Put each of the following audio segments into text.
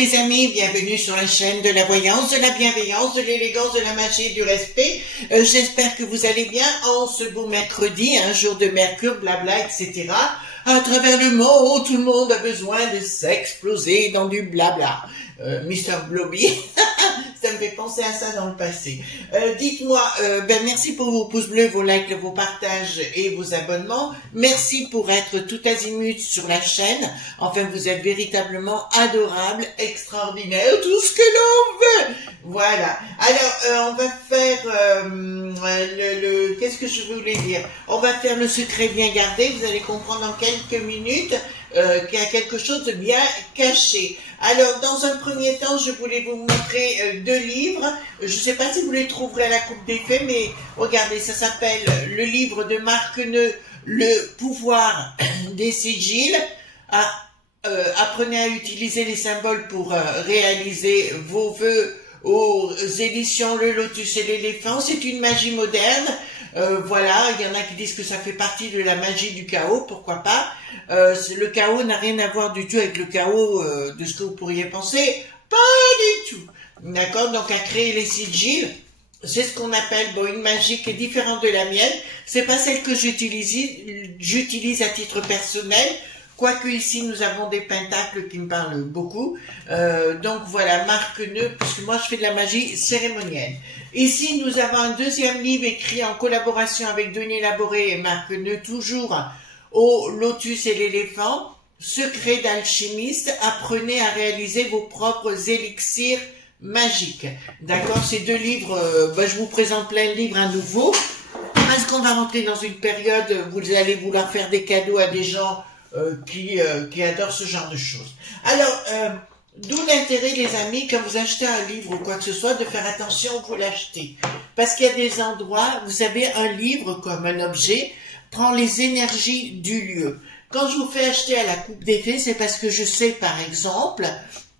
les amis, bienvenue sur la chaîne de la voyance, de la bienveillance, de l'élégance, de la magie et du respect. J'espère que vous allez bien en ce beau mercredi, un jour de Mercure, blabla, etc. À travers le monde, tout le monde a besoin de s'exploser dans du blabla. Mr. Blobby, ça me fait penser à ça dans le passé. Dites-moi, merci pour vos pouces bleus, vos likes, vos partages et vos abonnements. Merci pour être tout azimut sur la chaîne. Enfin, vous êtes véritablement adorable, extraordinaire, tout ce que l'on veut. Voilà. Alors, on va faire qu'est-ce que je voulais dire? On va faire le secret bien gardé. Vous allez comprendre en quelques minutes qu'il y a quelque chose de bien caché. Alors, dans un premier temps, je voulais vous montrer deux livres. Je ne sais pas si vous les trouverez à la Coupe des Fées, mais regardez, ça s'appelle le livre de Marc Neu, Le pouvoir des sigils. Apprenez à utiliser les symboles pour réaliser vos vœux aux éditions Le Lotus et l'éléphant. C'est une magie moderne. Voilà, il y en a qui disent que ça fait partie de la magie du chaos, pourquoi pas. Le chaos n'a rien à voir du tout avec le chaos de ce que vous pourriez penser, pas du tout. D'accord, donc à créer les sigils, c'est ce qu'on appelle une magie qui est différente de la mienne. C'est pas celle que j'utilise à titre personnel. Quoique ici nous avons des pentacles qui me parlent beaucoup. Donc voilà, Marc Neu, puisque moi je fais de la magie cérémonielle. Ici nous avons un deuxième livre écrit en collaboration avec Denis Laboré et Marc Neu, toujours au Lotus et l'éléphant. Secret d'alchimiste, apprenez à réaliser vos propres élixirs magiques. D'accord, ces deux livres, je vous présente plein de livres à nouveau. Parce qu'on va rentrer dans une période où vous allez vouloir faire des cadeaux à des gens qui adorent ce genre de choses. Alors, d'où l'intérêt, les amis, quand vous achetez un livre ou quoi que ce soit, de faire attention où vous l'achetez. Parce qu'il y a des endroits, vous savez, un livre comme un objet prend les énergies du lieu. Quand je vous fais acheter à la Coupe des Fées, c'est parce que je sais, par exemple,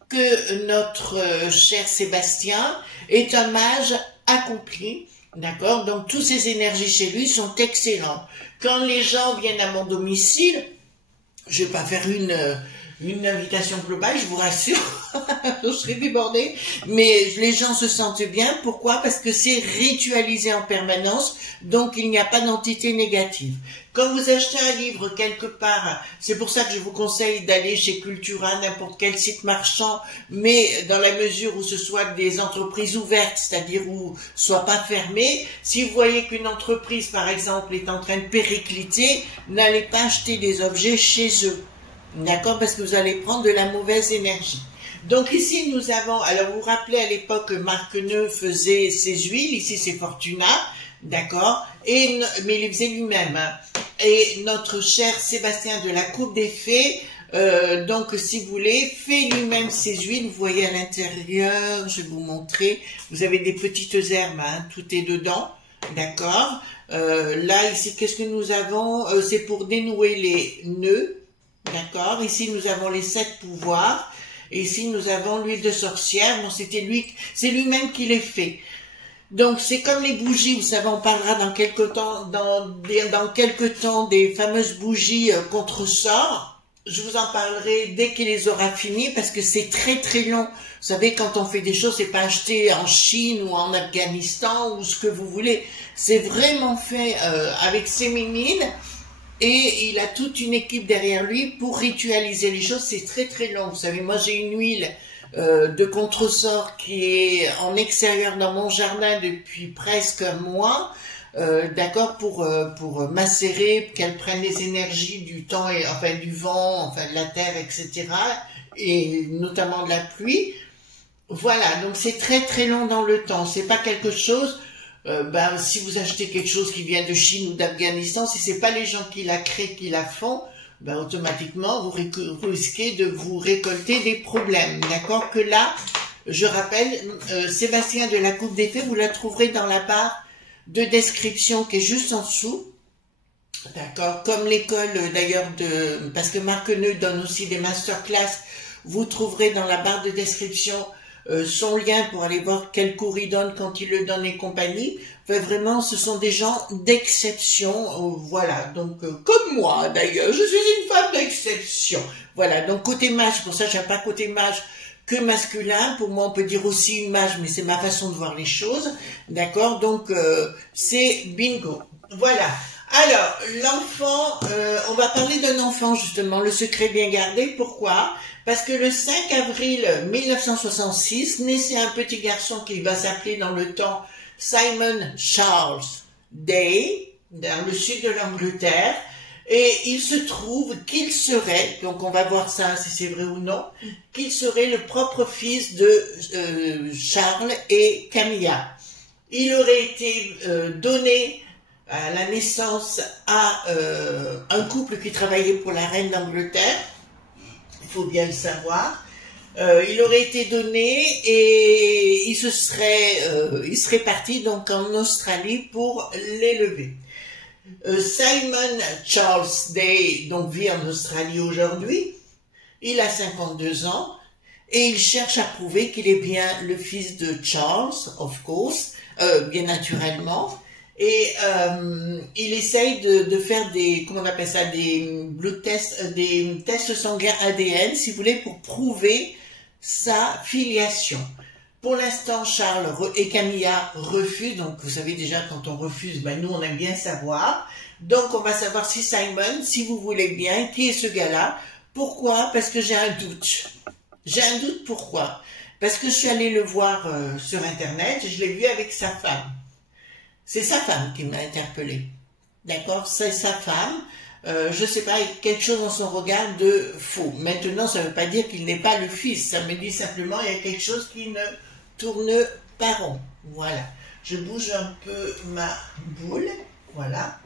que notre cher Sébastien est un mage accompli. D'accord? Donc, toutes ces énergies chez lui sont excellentes. Quand les gens viennent à mon domicile, je vais pas faire une invitation globale, je vous rassure, je serai débordée, mais les gens se sentent bien. Pourquoi? Parce que c'est ritualisé en permanence, donc il n'y a pas d'entité négative. Quand vous achetez un livre quelque part, c'est pour ça que je vous conseille d'aller chez Cultura, n'importe quel site marchand, mais dans la mesure où ce soit des entreprises ouvertes, c'est-à-dire où soit pas fermées. Si vous voyez qu'une entreprise, par exemple, est en train de péricliter, n'allez pas acheter des objets chez eux. D'accord? Parce que vous allez prendre de la mauvaise énergie. Donc ici, nous avons, alors vous vous rappelez à l'époque, Marc Neu faisait ses huiles, ici c'est Fortuna, d'accord? Mais il les faisait lui-même. Hein. Et notre cher Sébastien de la Coupe des Fées, donc si vous voulez, fait lui-même ses huiles. Vous voyez à l'intérieur, je vais vous montrer, vous avez des petites herbes, hein, tout est dedans, d'accord? Là, ici, qu'est-ce que nous avons? C'est pour dénouer les nœuds. D'accord, ici nous avons les 7 pouvoirs, et ici nous avons l'huile de sorcière. Bon, c'est lui-même qui les fait. Donc c'est comme les bougies, vous savez, on parlera dans quelques temps, dans quelques temps des fameuses bougies contre sort. Je vous en parlerai dès qu'il les aura finies, parce que c'est très très long. Vous savez, quand on fait des choses, c'est pas acheté en Chine ou en Afghanistan ou ce que vous voulez. C'est vraiment fait avec ses minimes. Et il a toute une équipe derrière lui pour ritualiser les choses. C'est très très long. Vous savez, moi j'ai une huile de contresort qui est en extérieur dans mon jardin depuis presque un mois. D'accord, pour macérer, qu'elle prenne les énergies du temps, et enfin du vent, enfin de la terre, etc. Et notamment de la pluie. Voilà, donc c'est très très long dans le temps. C'est pas quelque chose... si vous achetez quelque chose qui vient de Chine ou d'Afghanistan, si c'est pas les gens qui la créent, qui la font, automatiquement vous risquez de vous récolter des problèmes. D'accord? Que là, je rappelle, Sébastien de la Coupe des Fées, vous la trouverez dans la barre de description qui est juste en dessous. D'accord? Comme l'école d'ailleurs parce que Marc Neu donne aussi des masterclass, vous trouverez dans la barre de description son lien pour aller voir quel cours il donne, quand il le donne et compagnie. Enfin, vraiment, ce sont des gens d'exception. Voilà, donc comme moi d'ailleurs, je suis une femme d'exception. Voilà, donc côté mage, pour ça j'aime pas côté mage que masculin. Pour moi, on peut dire aussi image, mais c'est ma façon de voir les choses. D'accord? Donc, c'est bingo. Voilà. Alors, l'enfant, on va parler d'un enfant, justement, le secret bien gardé. Pourquoi? Parce que le 5 avril 1966, naissait un petit garçon qui va s'appeler dans le temps Simon Charles Day, dans le sud de l'Angleterre. Et il se trouve qu'il serait, donc on va voir ça si c'est vrai ou non, qu'il serait le propre fils de Charles et Camilla. Il aurait été donné à la naissance à un couple qui travaillait pour la reine d'Angleterre, il faut bien le savoir. Il aurait été donné et il serait parti donc en Australie pour l'élever. Simon Charles Day donc vit en Australie aujourd'hui, il a 52 ans et il cherche à prouver qu'il est bien le fils de Charles, of course, bien naturellement. Et il essaye de faire des, comment on appelle ça, des blood tests, des tests sanguins ADN, si vous voulez, pour prouver sa filiation. Pour l'instant, Charles et Camilla refusent, donc vous savez déjà quand on refuse, ben nous on aime bien savoir. Donc on va savoir si Simon, si vous voulez bien, qui est ce gars-là. Pourquoi? Parce que j'ai un doute. J'ai un doute pourquoi? Parce que je suis allée le voir sur Internet, je l'ai vu avec sa femme. C'est sa femme qui m'a interpellée. D'accord? C'est sa femme. Je sais pas, quelque chose dans son regard de faux. Maintenant, ça ne veut pas dire qu'il n'est pas le fils. Ça me dit simplement il y a quelque chose qui ne tourne pas rond. Voilà. Je bouge un peu ma boule. Voilà.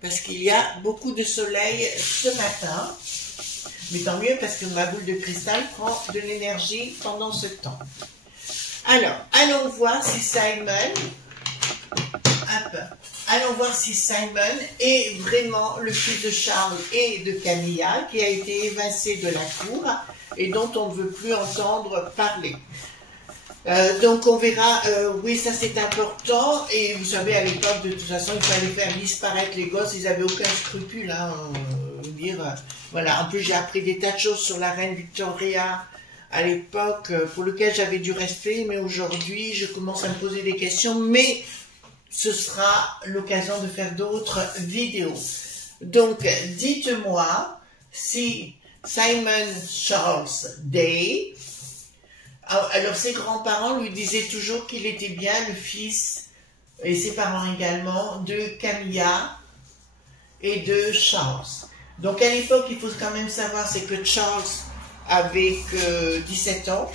Parce qu'il y a beaucoup de soleil ce matin. Mais tant mieux parce que ma boule de cristal prend de l'énergie pendant ce temps. Alors, allons voir si Simon... Allons voir si Simon est vraiment le fils de Charles et de Camilla, qui a été évincé de la cour et dont on ne veut plus entendre parler. Donc on verra, oui ça c'est important, et vous savez à l'époque de toute façon il fallait faire disparaître les gosses, ils n'avaient aucun scrupule, hein, voilà. En plus j'ai appris des tas de choses sur la reine Victoria à l'époque, pour lequel j'avais du respect, mais aujourd'hui je commence à me poser des questions, mais ce sera l'occasion de faire d'autres vidéos. Donc, dites-moi si Simon Charles Day, alors ses grands-parents lui disaient toujours qu'il était bien le fils, et ses parents également, de Camilla et de Charles. Donc à l'époque, il faut quand même savoir, c'est que Charles avait que 17 ans,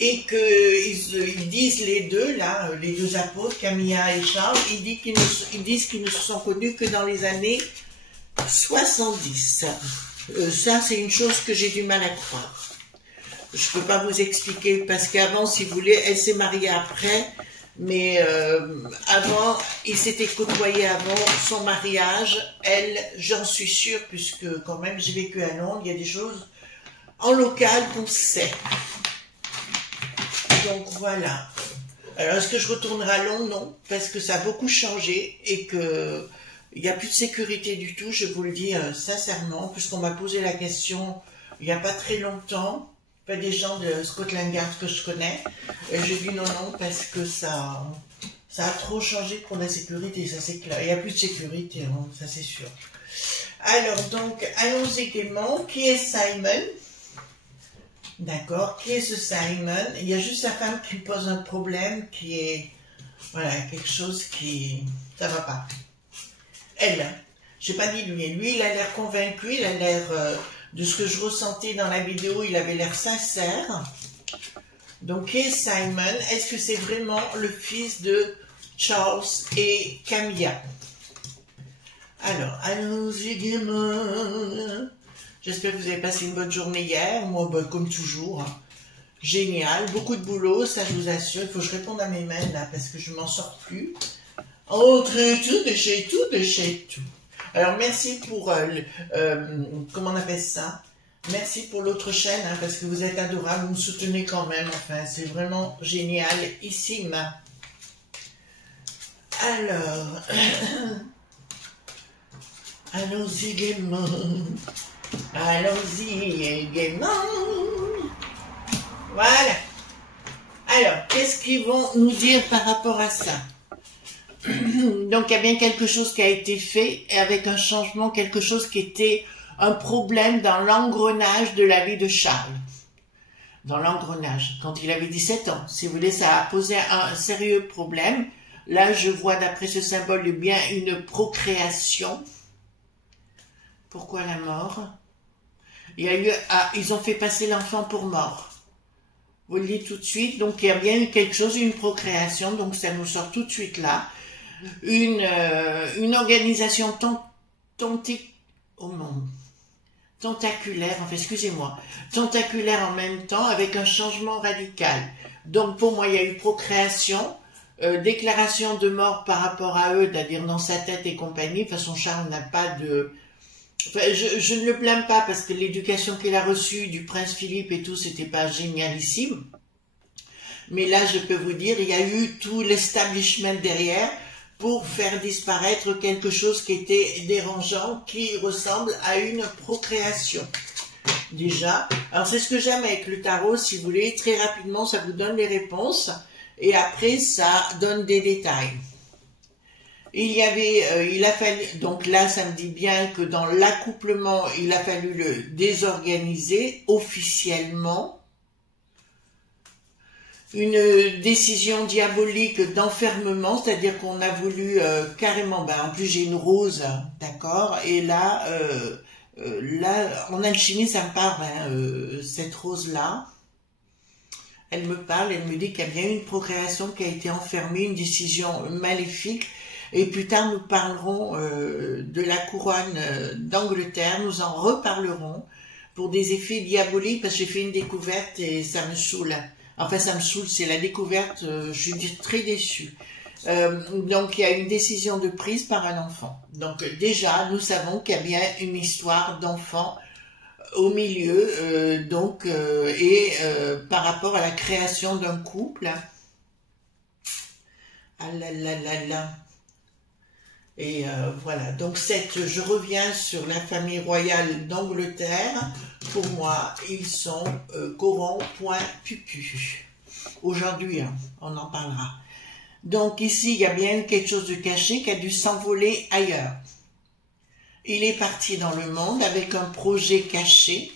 et qu'ils disent les deux, là, les deux apôtres, Camilla et Charles, ils disent qu'ils ne se sont connus que dans les années 70. Ça, c'est une chose que j'ai du mal à croire. Je ne peux pas vous expliquer, parce qu'avant, si vous voulez, elle s'est mariée après, mais avant, ils s'étaient côtoyés avant son mariage. Elle, j'en suis sûre, puisque quand même, j'ai vécu à Londres, il y a des choses en local qu'on sait. Donc voilà. Alors est-ce que je retournerai à Londres? Non, parce que ça a beaucoup changé et que il n'y a plus de sécurité du tout, je vous le dis sincèrement, puisqu'on m'a posé la question il n'y a pas très longtemps, pas des gens de Scotland Yard que je connais, et j'ai dit non, parce que ça a trop changé pour la sécurité, ça c'est clair. Il n'y a plus de sécurité, hein, ça c'est sûr. Alors donc, allons-y gaiement. Qui est Simon? D'accord, qui est ce Simon? Il y a juste sa femme qui me pose un problème, qui est, voilà, quelque chose qui, ça va pas. Elle, j'ai pas dit lui, il a l'air convaincu, il a l'air, de ce que je ressentais dans la vidéo, il avait l'air sincère. Donc, qui est Simon? Est-ce que c'est vraiment le fils de Charles et Camilla? Alors, allons-y gaiement. J'espère que vous avez passé une bonne journée hier. Moi, ben, comme toujours, hein. Génial. Beaucoup de boulot, ça je vous assure. Il faut que je réponde à mes mails là, parce que je ne m'en sors plus. Entre tout, de chez tout, de chez tout. Alors, merci pour, comment on appelle ça? Merci pour l'autre chaîne, hein, parce que vous êtes adorables, vous me soutenez quand même. Enfin, c'est vraiment génial. Ici, alors, allons-y gaiement. Allons-y gaiement. Voilà. Alors, qu'est-ce qu'ils vont nous dire par rapport à ça? Donc, il y a bien quelque chose qui a été fait, et avec un changement, quelque chose qui était un problème dans l'engrenage de la vie de Charles. Dans l'engrenage, quand il avait 17 ans. Si vous voulez, ça a posé un sérieux problème. Là, je vois d'après ce symbole bien une procréation. Pourquoi la mort? Il y a eu, ils ont fait passer l'enfant pour mort. Vous le dites tout de suite. Donc, il y a bien eu quelque chose, une procréation. Donc, ça nous sort tout de suite là. Une organisation tentaculaire, enfin, excusez-moi, tentaculaire en même temps, avec un changement radical. Donc, pour moi, il y a eu procréation, déclaration de mort par rapport à eux, c'est-à-dire dans sa tête et compagnie. De toute façon, Charles n'a pas de... Enfin, je ne le blâme pas parce que l'éducation qu'il a reçue du prince Philippe et tout, c'était pas génialissime. Mais là, je peux vous dire, il y a eu tout l'establishment derrière pour faire disparaître quelque chose qui était dérangeant, qui ressemble à une procréation. Déjà, alors c'est ce que j'aime avec le tarot, si vous voulez, très rapidement, ça vous donne les réponses, et après, ça donne des détails. Il a fallu, donc là, ça me dit bien que dans l'accouplement, il a fallu le désorganiser officiellement. Une décision diabolique d'enfermement, c'est-à-dire qu'on a voulu carrément, en plus j'ai une rose, d'accord, et là, en alchimie, ça me parle, cette rose-là, elle me parle, elle me dit qu'il y a bien une procréation qui a été enfermée, une décision maléfique. Et plus tard, nous parlerons de la couronne d'Angleterre, nous en reparlerons pour des effets diaboliques, parce que j'ai fait une découverte et ça me saoule. Enfin, ça me saoule, c'est la découverte, je suis très déçue. Donc, il y a une décision de prise par un enfant. Donc, déjà, nous savons qu'il y a bien une histoire d'enfant au milieu, par rapport à la création d'un couple. Ah là là là là. Et voilà, donc je reviens sur la famille royale d'Angleterre. Pour moi, ils sont Coran, point, pupu. Aujourd'hui, on en parlera. Donc ici, il y a bien quelque chose de caché qui a dû s'envoler ailleurs. Il est parti dans le monde avec un projet caché.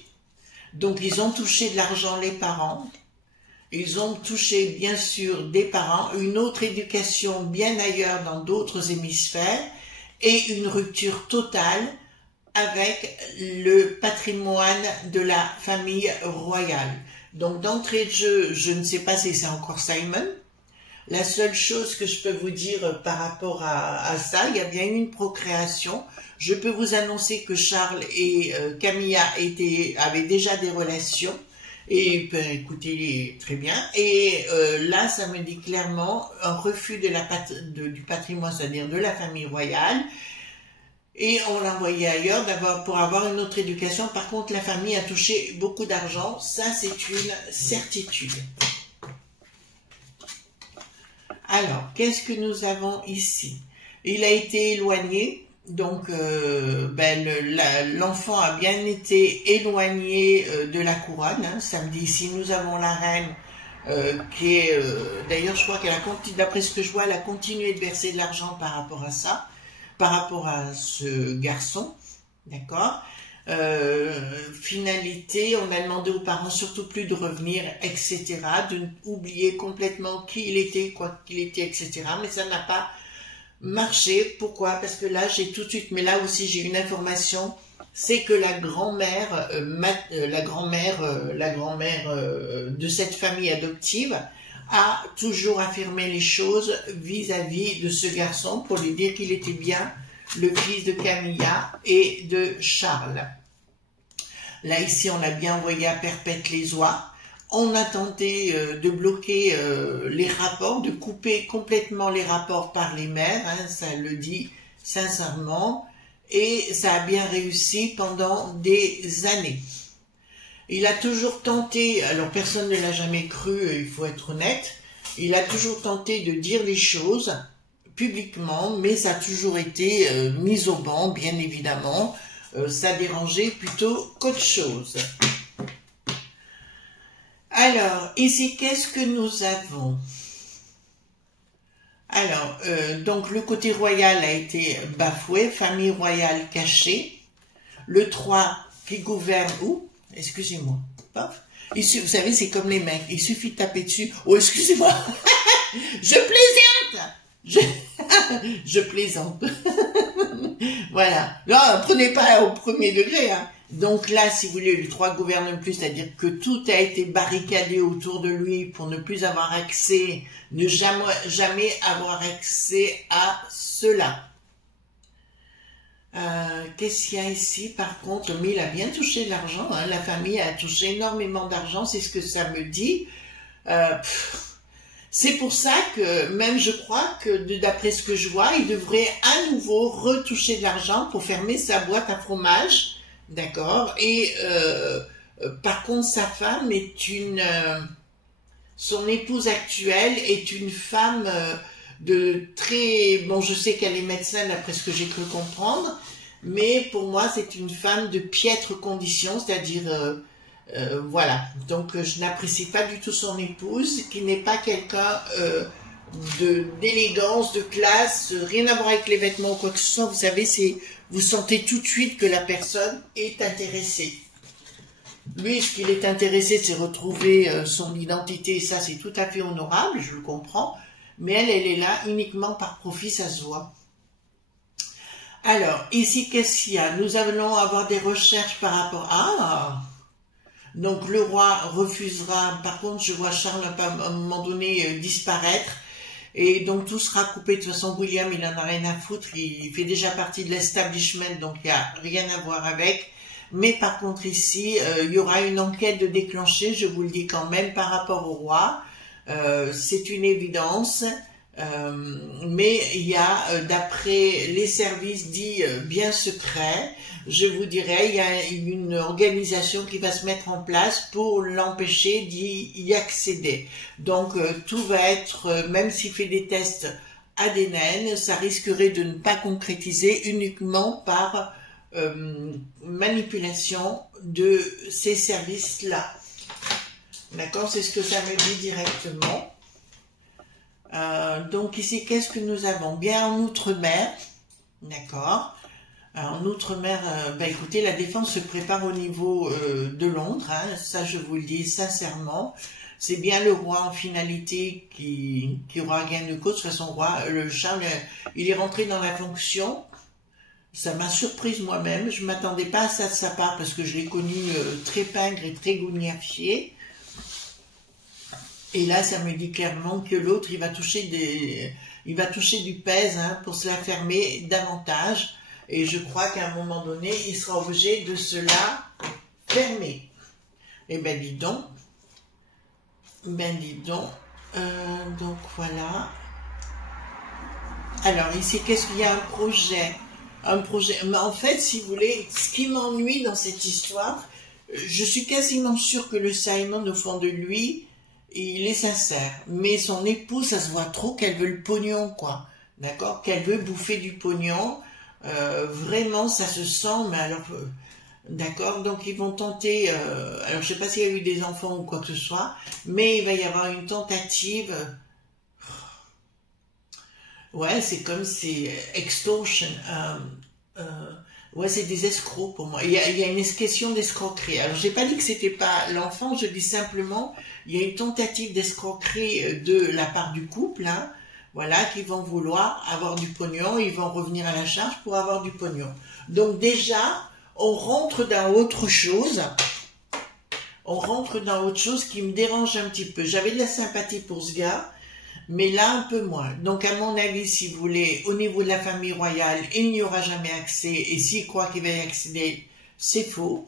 Donc ils ont touché de l'argent les parents. Ils ont touché, bien sûr, des parents, une autre éducation bien ailleurs dans d'autres hémisphères et une rupture totale avec le patrimoine de la famille royale. Donc, d'entrée de jeu, je ne sais pas si c'est encore Simon. La seule chose que je peux vous dire par rapport à ça, il y a bien une procréation. Je peux vous annoncer que Charles et Camilla avaient déjà des relations. Et écoutez, très bien. Et là, ça me dit clairement un refus du patrimoine, c'est-à-dire de la famille royale. Et on l'a envoyé ailleurs pour avoir une autre éducation. Par contre, la famille a touché beaucoup d'argent. Ça, c'est une certitude. Alors, qu'est-ce que nous avons ici? Il a été éloigné. Donc, l'enfant a bien été éloigné de la couronne. Ça me dit ici, nous avons la reine qui est... D'ailleurs, je crois qu'elle a continué, d'après ce que je vois, elle a continué de verser de l'argent par rapport à ça, par rapport à ce garçon. D'accord. Finalité, on a demandé aux parents surtout plus de revenir, etc. D'oublier complètement qui il était, quoi qu'il était, etc. Mais ça n'a pas marché. Pourquoi? Parce que là, j'ai tout de suite, mais là aussi, j'ai une information, c'est que la grand-mère de cette famille adoptive a toujours affirmé les choses vis-à-vis de ce garçon pour lui dire qu'il était bien le fils de Camilla et de Charles. Là, ici, on a bien envoyé à perpète les oies. On a tenté de bloquer les rapports, de couper complètement les rapports par les mères, ça le dit sincèrement, et ça a bien réussi pendant des années. Il a toujours tenté, alors personne ne l'a jamais cru, il faut être honnête, il a toujours tenté de dire les choses publiquement, mais ça a toujours été mis au banc, bien évidemment, ça dérangeait plutôt qu'autre chose. Alors, ici, qu'est-ce que nous avons? Alors, donc le côté royal a été bafoué, famille royale cachée. Le 3 qui gouverne où? Excusez-moi. Vous savez, c'est comme les mecs, il suffit de taper dessus. Oh, excusez-moi. Je plaisante. Je plaisante. Voilà. Là, prenez pas au premier degré, hein. Donc là, si vous voulez, le 3 gouverne plus, c'est-à-dire que tout a été barricadé autour de lui pour ne plus avoir accès, ne jamais avoir accès à cela. Qu'est-ce qu'il y a ici, par contre? Mais il a bien touché de l'argent, hein. La famille a touché énormément d'argent, c'est ce que ça me dit. C'est pour ça que, même je crois que, d'après ce que je vois, il devrait à nouveau retoucher de l'argent pour fermer sa boîte à fromage. D'accord. Et par contre, sa femme est son épouse actuelle est une femme de très... Bon, je sais qu'elle est médecin, d'après ce que j'ai cru comprendre, mais pour moi, c'est une femme de piètre condition, c'est-à-dire... voilà. Donc, je n'apprécie pas du tout son épouse, qui n'est pas quelqu'un d'élégance, de classe, rien à voir avec les vêtements ou quoi que ce soit. Vous savez, vous sentez tout de suite que la personne est intéressée. Lui, ce qu'il est intéressé, c'est retrouver son identité, et ça, c'est tout à fait honorable, je le comprends, mais elle est là uniquement par profit, ça se voit. Alors, ici, qu'est-ce qu'il y a? Nous allons avoir des recherches par rapport à... Donc, le roi refusera, par contre, je vois Charles à un moment donné disparaître, et donc tout sera coupé. De toute façon, William, il en a rien à foutre, il fait déjà partie de l'establishment, donc il n'y a rien à voir avec. Mais par contre ici, il y aura une enquête de déclencher, je vous le dis quand même, par rapport au roi. C'est une évidence, mais il y a, d'après les services dits bien secrets, je vous dirais, il y a une organisation qui va se mettre en place pour l'empêcher d'y accéder. Donc, tout va être, même s'il fait des tests ADN, ça risquerait de ne pas concrétiser uniquement par manipulation de ces services-là. D'accord? C'est ce que ça me dit directement. Donc ici, qu'est-ce que nous avons? Bien en Outre-mer. D'accord? En Outre-mer, écoutez, la défense se prépare au niveau de Londres, hein, ça je vous le dis sincèrement. C'est bien le roi en finalité qui aura gain de cause. De toute façon, roi, le Charles, il est rentré dans la fonction. Ça m'a surprise moi-même. Je ne m'attendais pas à ça de sa part parce que je l'ai connu très pingre et très gougnafier. Et là, ça me dit clairement que l'autre, il va toucher du pèse, hein, pour se la fermer davantage. Et je crois qu'à un moment donné, il sera obligé de se la fermer. Eh ben, dis donc. Donc, voilà. Alors, ici, qu'est-ce qu'il y a? Un projet. Mais en fait, si vous voulez, ce qui m'ennuie dans cette histoire, je suis quasiment sûre que le Simon, au fond de lui, il est sincère. Mais son épouse, ça se voit trop qu'elle veut le pognon, quoi. D'accord? Qu'elle veut bouffer du pognon. Vraiment, ça se sent, mais alors... D'accord, donc ils vont tenter, alors je sais pas s'il y a eu des enfants ou quoi que ce soit, mais il va y avoir une tentative, ouais, c'est comme c'est extortion, ouais, c'est des escrocs pour moi, il y a une question d'escroquerie. Alors j'ai pas dit que c'était pas l'enfant, je dis simplement, il y a une tentative d'escroquerie de la part du couple, hein, voilà, qui vont vouloir avoir du pognon, ils vont revenir à la charge pour avoir du pognon. Donc déjà, on rentre dans autre chose. On rentre dans autre chose qui me dérange un petit peu. J'avais de la sympathie pour ce gars, mais là un peu moins. Donc à mon avis, si vous voulez, au niveau de la famille royale, il n'y aura jamais accès. Et s'il croit qu'il va y accéder, c'est faux.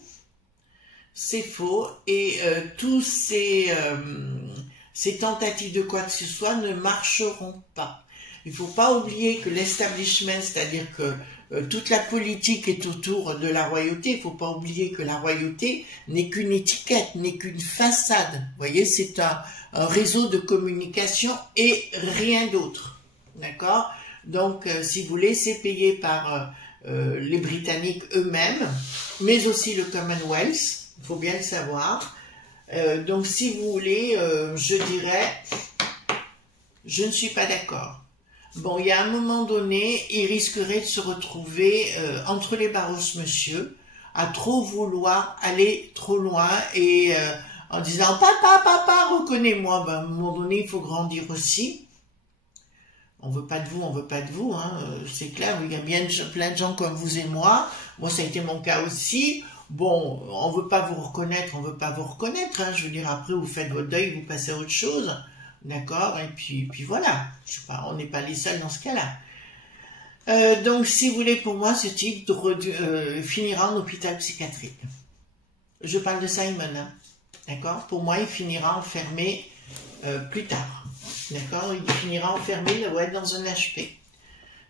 C'est faux. Et tous ces tentatives de quoi que ce soit ne marcheront pas. Il ne faut pas oublier que l'establishment, c'est-à-dire que toute la politique est autour de la royauté. Il ne faut pas oublier que la royauté n'est qu'une étiquette, n'est qu'une façade. Vous voyez, c'est un réseau de communication et rien d'autre. D'accord? Donc, si vous voulez, c'est payé par les Britanniques eux-mêmes, mais aussi le Commonwealth, il faut bien le savoir. Donc si vous voulez, je dirais, je ne suis pas d'accord. Bon, il y a un moment donné, il risquerait de se retrouver entre les barreaux, ce monsieur, à trop vouloir aller trop loin et en disant papa, reconnais-moi. Ben, à un moment donné, il faut grandir aussi. On veut pas de vous, on veut pas de vous, hein. C'est clair. Il y a bien plein de gens comme vous et moi. Moi, ça a été mon cas aussi. Bon, on veut pas vous reconnaître, on veut pas vous reconnaître. Hein. Je veux dire, après, vous faites votre deuil, vous passez à autre chose. D'accord, et puis voilà, je sais pas, on n'est pas les seuls dans ce cas-là. Donc, si vous voulez, pour moi, ce type finira en hôpital psychiatrique. Je parle de Simon, hein, d'accord. Pour moi, il finira enfermé plus tard, d'accord. Il finira enfermé ouais, dans un HP.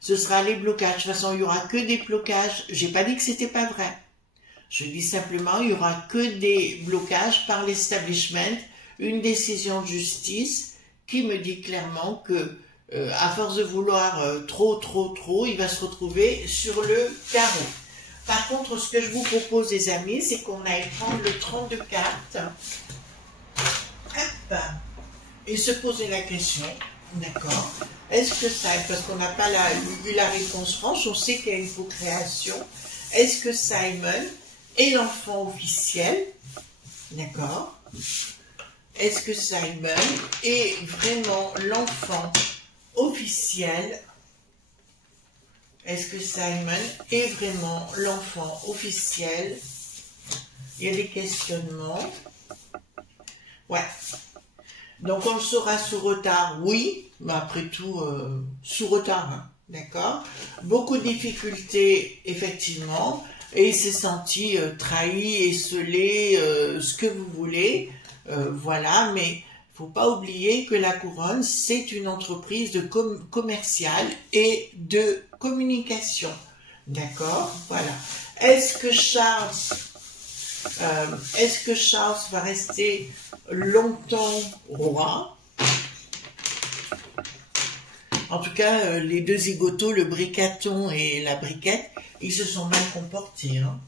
Ce sera les blocages. De toute façon, il y aura que des blocages. J'ai pas dit que c'était pas vrai. Je dis simplement, il y aura que des blocages par l'establishment, une décision de justice qui me dit clairement que, à force de vouloir trop, il va se retrouver sur le carreau. Par contre, ce que je vous propose, les amis, c'est qu'on aille prendre le 32 cartes, hop, et se poser la question, d'accord, est-ce que ça, parce qu'on n'a pas eu la réponse franche, on sait qu'il y a une co-création, est-ce que Simon est l'enfant officiel, d'accord? Est-ce que Simon est vraiment l'enfant officiel? Est-ce que Simon est vraiment l'enfant officiel? Il y a des questionnements. Ouais. Donc on le saura sous retard, oui, mais après tout, sous retard, hein, d'accord? Beaucoup de difficultés, effectivement, et il s'est senti trahi, esseulé, ce que vous voulez. Voilà, mais faut pas oublier que la Couronne, c'est une entreprise de commerciale et de communication. D'accord? Voilà. Est-ce que Charles va rester longtemps roi? En tout cas, les deux zigotos, le bricaton et la briquette, ils se sont mal comportés, hein.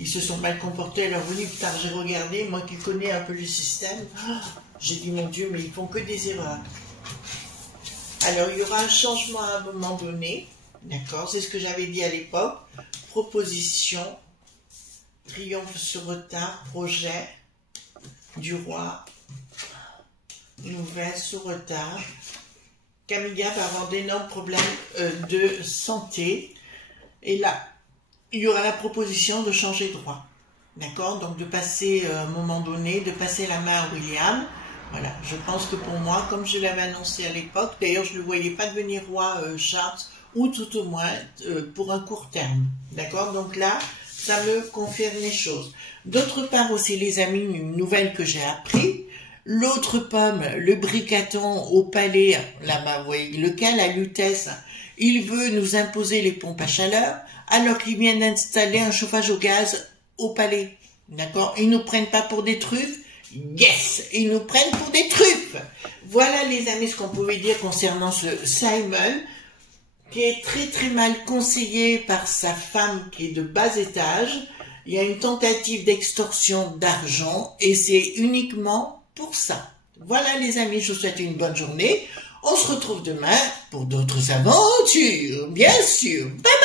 Ils se sont mal comportés à leur venue. Putain, j'ai regardé, moi qui connais un peu le système, j'ai dit, mon Dieu, mais ils font que des erreurs. Alors, il y aura un changement à un moment donné, d'accord, c'est ce que j'avais dit à l'époque. Proposition, triomphe sur retard, projet du roi, nouvelle sur retard. Camilla va avoir d'énormes problèmes de santé. Et là, il y aura la proposition de changer de roi. D'accord? Donc de passer, à un moment donné, de passer la main à William. Voilà, je pense que pour moi, comme je l'avais annoncé à l'époque, d'ailleurs je ne le voyais pas devenir roi Charles, ou tout au moins pour un court terme. D'accord? Donc là, ça me confirme les choses. D'autre part aussi, les amis, une nouvelle que j'ai appris, l'autre pomme, le bricaton au palais, là-bas, vous voyez, lequel, à Lutèce, il veut nous imposer les pompes à chaleur, alors qu'il vient d'installer un chauffage au gaz au palais. D'accord? Ils nous prennent pas pour des truffes? Yes! Ils nous prennent pour des truffes! Voilà, les amis, ce qu'on pouvait dire concernant ce Simon, qui est très mal conseillé par sa femme qui est de bas étage. Il y a une tentative d'extorsion d'argent et c'est uniquement pour ça. Voilà, les amis, je vous souhaite une bonne journée. On se retrouve demain pour d'autres aventures, bien sûr. Bye bye!